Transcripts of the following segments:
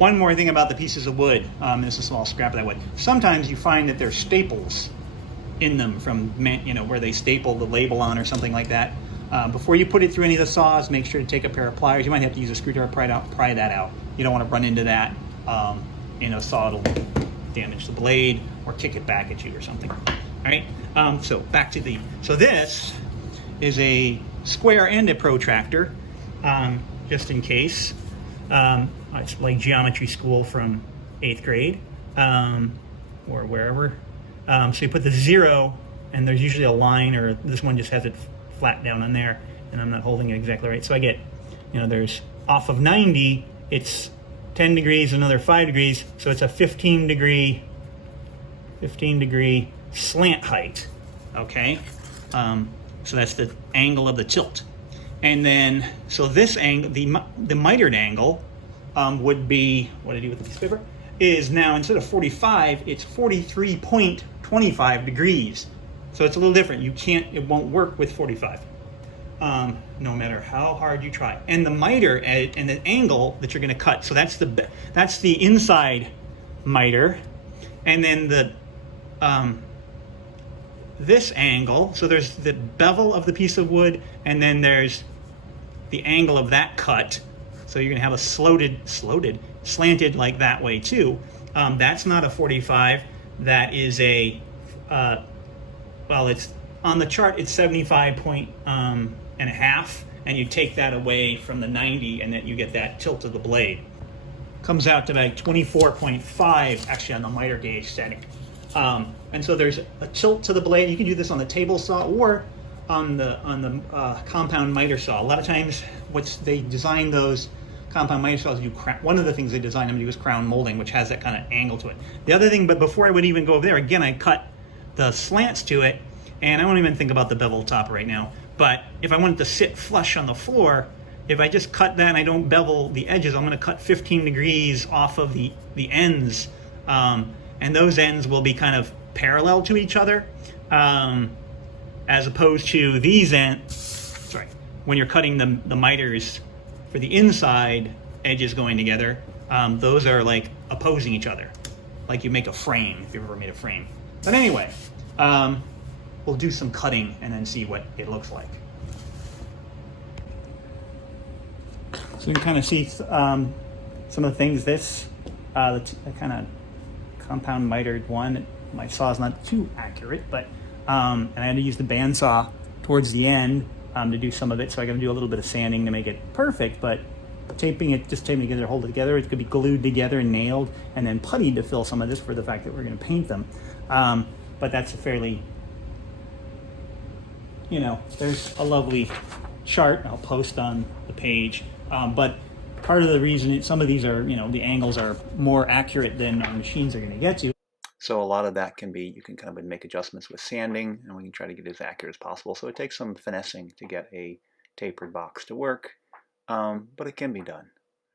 one more thing about the pieces of wood. This is a small scrap of that wood. Sometimes you find that there's staples in them from, you know, where they staple the label on or something like that. Before you put it through any of the saws, make sure to take a pair of pliers. You might have to use a screwdriver to pry that out. You don't want to run into that in a saw. It'll damage the blade or kick it back at you or something. All right. So back to so this is a square and a protractor, just in case. It's like geometry school from 8th grade or wherever. So you put the 0, and there's usually a line, or this one just has it flat down on there, and I'm not holding it exactly right. So I get, you know, there's off of 90, it's 10 degrees, another 5 degrees, so it's a 15 degree slant height, okay? So that's the angle of the tilt. And then, so this angle, the mitered angle would be, what I do with the piece of paper, is now instead of 45, it's 43.25 degrees. So it's a little different. It won't work with 45, no matter how hard you try. And the miter and the angle that you're going to cut, so that's the inside miter, and then the this angle. So there's the bevel of the piece of wood, and then there's the angle of that cut. So you're going to have a slanted like that way too. That's not a 45. That is a well, it's on the chart. It's 75 and a half, and you take that away from the 90, and then you get that tilt of the blade. Comes out to about 24.5 actually on the miter gauge setting. And so there's a tilt to the blade. You can do this on the table saw or on the compound miter saw. A lot of times, they design those compound miter saws do one of the things they design them to do is crown molding, which has that kind of angle to it. The other thing, but before I would even go over there, again, I cut the slants to it, and I won't even think about the bevel top right now. But if I wanted to sit flush on the floor, if I just cut that and I don't bevel the edges, I'm going to cut 15 degrees off of the ends, and those ends will be kind of parallel to each other, as opposed to these ends. Sorry, when you're cutting the miters for the inside edges going together, those are like opposing each other, like you make a frame, if you've ever made a frame. But anyway, we'll do some cutting and then see what it looks like. So you can kind of see some of the things. The kind of compound mitered one, my saw is not too accurate, but and I had to use the bandsaw towards the end to do some of it, so I got to do a little bit of sanding to make it perfect, but taping it together, hold it together. It could be glued together and nailed, and then puttied to fill some of this for the fact that we're going to paint them. But that's a fairly, there's a lovely chart I'll post on the page. But part of the reason some of these are, the angles are more accurate than our machines are going to get to. So a lot of that you can kind of make adjustments with sanding, and we can try to get it as accurate as possible. So it takes some finessing to get a tapered box to work, but it can be done.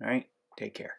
All right, take care.